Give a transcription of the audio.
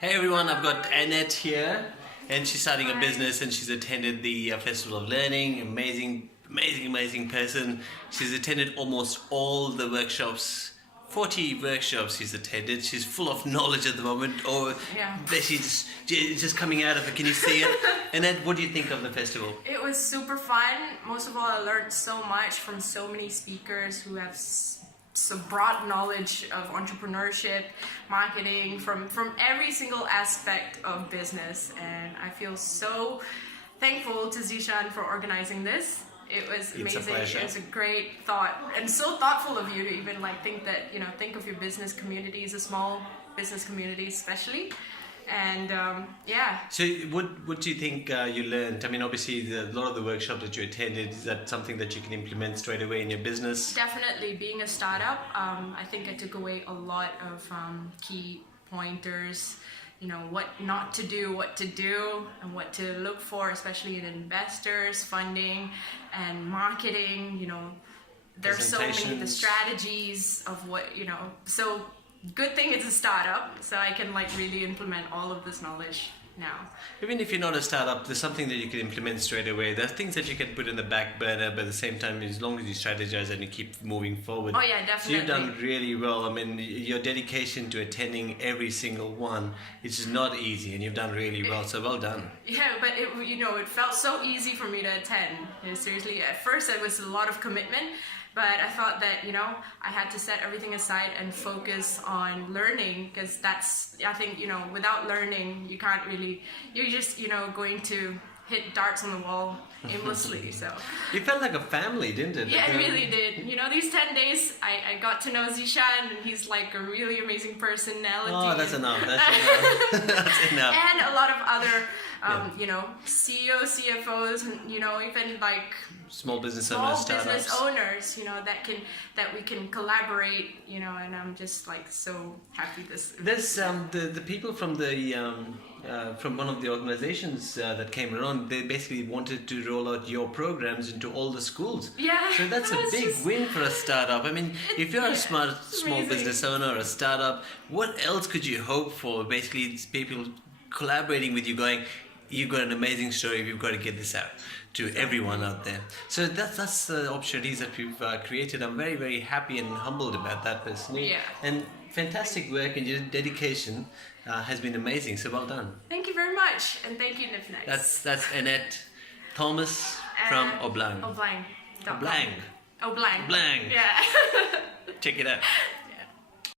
Hey everyone, I've got Annette here, and she's starting a business, and she's attended the Festival of Learning. Amazing person. She's attended almost all the workshops, 40 workshops she's attended. She's full of knowledge at the moment, or she's just coming out of it. Can you see it? Annette, what do you think of the festival? It was super fun. Most of all, I learned so much from so many speakers who have so broad knowledge of entrepreneurship, marketing, from every single aspect of business. And I feel so thankful to Zishan for organizing this. It was amazing. It was a great thought, and so thoughtful of you to even think of your business community as a small business community, especially. And So what do you think you learned? I mean, obviously a lot of the workshops that you attended, is that something that you can implement straight away in your business? Definitely. Being a startup, I think I took away a lot of key pointers, what not to do, what to do, and what to look for, especially in investors, funding, and marketing. There's so many the strategies of so good thing it's a startup, so I can really implement all of this knowledge now. Even if you're not a startup, there's something that you can implement straight away. There's things that you can put in the back burner, but at the same time, as long as you strategize and you keep moving forward. Oh yeah, definitely. So you've done really well. I mean, your dedication to attending every single one, it's just not easy, and you've done really well, so well done. Yeah, but it felt so easy for me to attend. Seriously, at first it was a lot of commitment, but I thought that, I had to set everything aside and focus on learning, because I think, without learning, you can't really, you're just, going to hit darts on the wall aimlessly, so. You felt like a family, didn't it? Yeah, it really did. These 10 days, I got to know Zishan, and he's like a really amazing personality. Oh, that's enough. That's enough. And a lot of other, CEOs, CFOs, and, even like small business owners, that we can collaborate, and I'm just so happy There's the people from from one of the organizations that came around. They basically wanted to roll out your programs into all the schools. Yeah. So that's a big win for a startup. I mean, if you're a small business owner or a startup, what else could you hope for? Basically, it's people collaborating with you, going, "You've got an amazing story. We've got to get this out to everyone out there." So that's the opportunities that we've created. I'm very, very happy and humbled about that personally. Yeah. And fantastic work, and your dedication has been amazing. So well done. Thank you very much, and thank you, Nifnex. That's Annette Thomas from Oblang. Oblang. Oblang. Oblang. Oblang. Yeah. Check it out.